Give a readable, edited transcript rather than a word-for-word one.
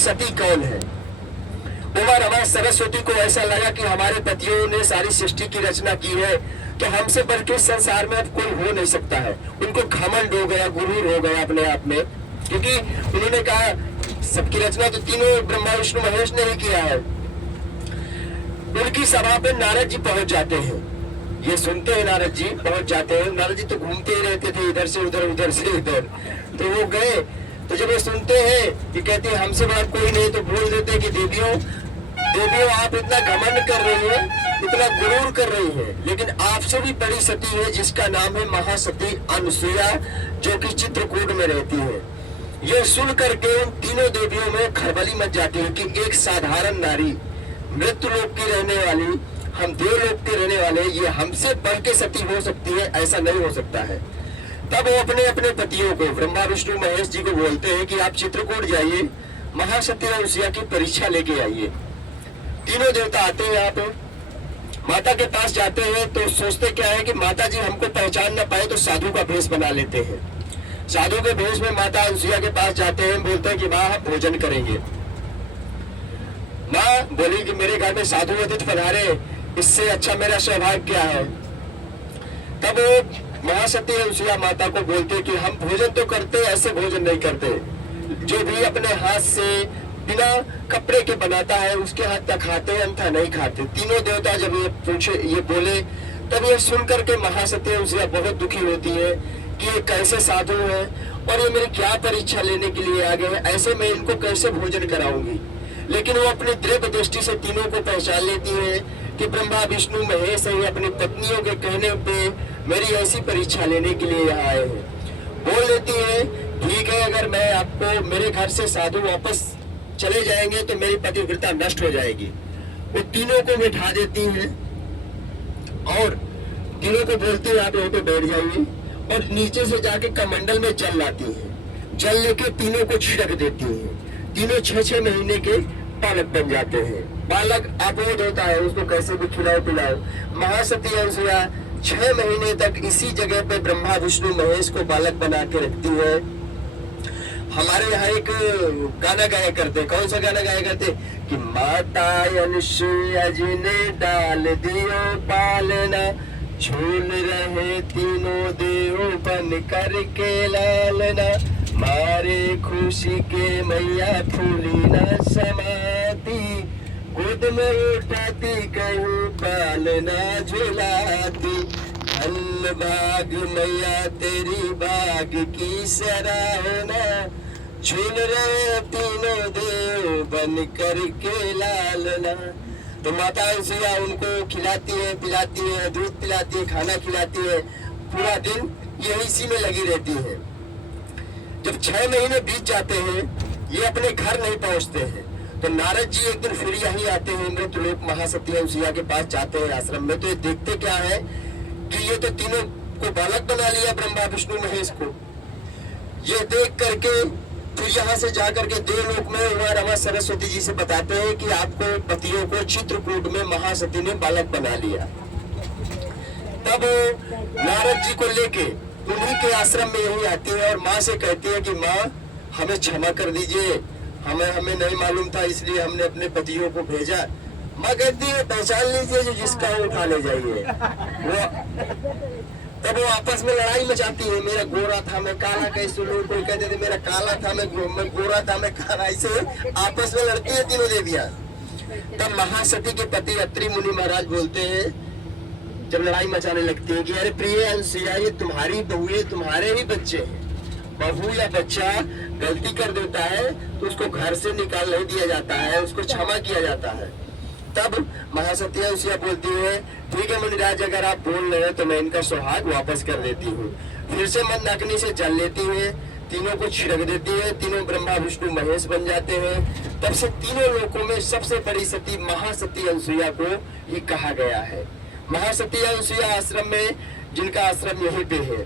सती कौन है? उमा रमा सरस्वती को ऐसा लगा कि हमारे पतियों ने सारी सृष्टि की रचना की है, तो हमसे बढ़ के संसार में अब कोई हो नहीं सकता है। उनको घमंड हो गया, गुरूर हो गया अपने आप में, क्योंकि उन्होंने कहा सबकी रचना तो तीनों ब्रह्मा विष्णु महेश ने ही किया है। उनकी सभा पे नारद जी पहुंच जाते हैं। ये सुनते हैं नारद जी पहुंच जाते हैं। नारद जी तो घूमते ही रहते थे, इधर से उधर उधर से इधर। तो वो गए, तो जब वो सुनते हैं कि कहते हैं हमसे बड़ा कोई नहीं, तो बोल देते हैं कि देवियों आप इतना घमंड कर रही है, इतना गुरूर कर रही है, लेकिन आपसे भी बड़ी सती है जिसका नाम है महासती अनसुया, जो कि चित्रकूट में रहती है। ये सुन करके उन तीनों देवियों में खलबली मच जाती है कि एक साधारण नारी, मृत्यु लोक की रहने वाली, हम देवलोक के रहने वाले, ये हमसे बढ़ के सती हो सकती है? ऐसा नहीं हो सकता है। तब वो अपने अपने पतियों को, ब्रह्मा विष्णु महेश जी को बोलते हैं कि आप चित्रकूट जाइए, महासती अनसुया की परीक्षा लेके आइए। तीनों देवता आते हैं यहाँ पे, माता के पास जाते हैं, तो सोचते क्या है कि माता जी हमको पहचान ना पाए, तो साधु का भेष बना लेते हैं। साधु के भेष में माता अनसुया के पास जाते हैं, बोलते हैं कि माँ हम भोजन करेंगे। माँ बोली कि मेरे घर में साधु अतिथि पधारे, इससे अच्छा मेरा सौभाग्य क्या है। तब वो महासती अनसुया माता को बोलते कि हम भोजन तो करते, ऐसे भोजन नहीं करते, जो भी अपने हाथ से बिना कपड़े के बनाता है उसके हाथ तक खाते हैं, अन्यथा नहीं खाते। तीनों देवता जब ये बोले, तब ये सुन करके महासती अनसुया बहुत दुखी होती है कि ये कैसे साधु है और ये मेरी क्या परीक्षा लेने के लिए आ गए हैं, ऐसे मैं इनको कैसे भोजन कराऊंगी। लेकिन वो अपनी दृढ़ दृष्टि से तीनों को पहचान लेती है कि ब्रह्मा विष्णु महेश है, अपनी पत्नियों के कहने पे मेरी ऐसी परीक्षा लेने के लिए यहाँ आए हैं। बोल देती है ठीक है, अगर मैं आपको, मेरे घर से साधु वापस चले जाएंगे तो मेरी पतिव्रता नष्ट हो जाएगी। वो तीनों को बिठा देती हैं और तीनों को बोलती है आप यहाँ पे बैठ जाइए, और नीचे से जाके कमंडल में जल लाती हैं। जल लेके तीनों को छिड़क देती हैं। तीनों 6-6 महीने के बालक बन जाते हैं। बालक अबोध होता है, उसको कैसे भी खिलाओ पिलाओ। महासती अनसुया 6 महीने तक इसी जगह पे ब्रह्मा विष्णु महेश को बालक बना के रखती है। हमारे यहाँ एक गाना गाया करते, कौन सा गाना गाया करते कि माता अनसुया जी ने डाल दियो पालना, झूल रहे तीनों देव बन कर के लालना, मारे खुशी के मैया फूली न समाती, गोद में उठाती कहीं पालना झुलाती, धन भाग मैया तेरी भाग की सराहना, झूल रहे तीनों देव बन कर के लालना। तो माता अनसुया उनको खिलाती है, पिलाती है, दूध पिलाती है, खाना खिलाती है, पूरा दिन यही इसी में लगी रहती है। जब 6 महीने बीत जाते हैं, ये अपने घर नहीं पहुंचते हैं, तो नारद जी एक दिन फिर यहीं आते हैं, मृत्युलोक महासती अनसुया के पास जाते हैं आश्रम में। तो ये देखते क्या है कि ये तो तीनों को बालक बना लिया ब्रह्मा विष्णु महेश को। ये देख करके फिर यहाँ से जाकर के देवलोक में उमा रमा सरस्वती जी से बताते हैं कि आपको पतियों को चित्रकूट में महासती ने बालक बना लिया। तब नारद जी को लेके उन्हीं के आश्रम में यही आती है और माँ से कहती है कि माँ हमें क्षमा कर दीजिए, हमें नहीं मालूम था, इसलिए हमने अपने पतियों को भेजा। माँ कहती है पहचान लीजिए, जो जिसका वो उठा ले जाइए। वो तब वो आपस में लड़ाई मचाती है, मेरा गोरा था मैं काला कैसे लूं, कोई कहते थे मेरा काला था मैं गोरा था मैं काला, ऐसे आपस में लड़ती है तीनों देवियां। तब महासती के पति अत्रि मुनि महाराज बोलते हैं, जब लड़ाई मचाने लगती है कि अरे प्रिय अनसुया, ये तुम्हारी बहू है, तुम्हारे ही बच्चे हैं। बहू या बच्चा गलती कर देता है तो उसको घर से निकाल नहीं दिया जाता है, उसको क्षमा किया जाता है। तब महासती अनसुया बोलती है ठीक है मुनिराज, अगर आप बोल रहे हैं तो मैं इनका सुहाग वापस कर देती हूँ। फिर से मंदाकिनी से जल लेती है, तीनों को छिड़क देती है, तीनों ब्रह्मा विष्णु महेश बन जाते हैं। तब से तीनों लोकों में सबसे बड़ी सती महासती अनसुया को ये कहा गया है। महासती अनसुया आश्रम में, जिनका आश्रम यहीं पे है,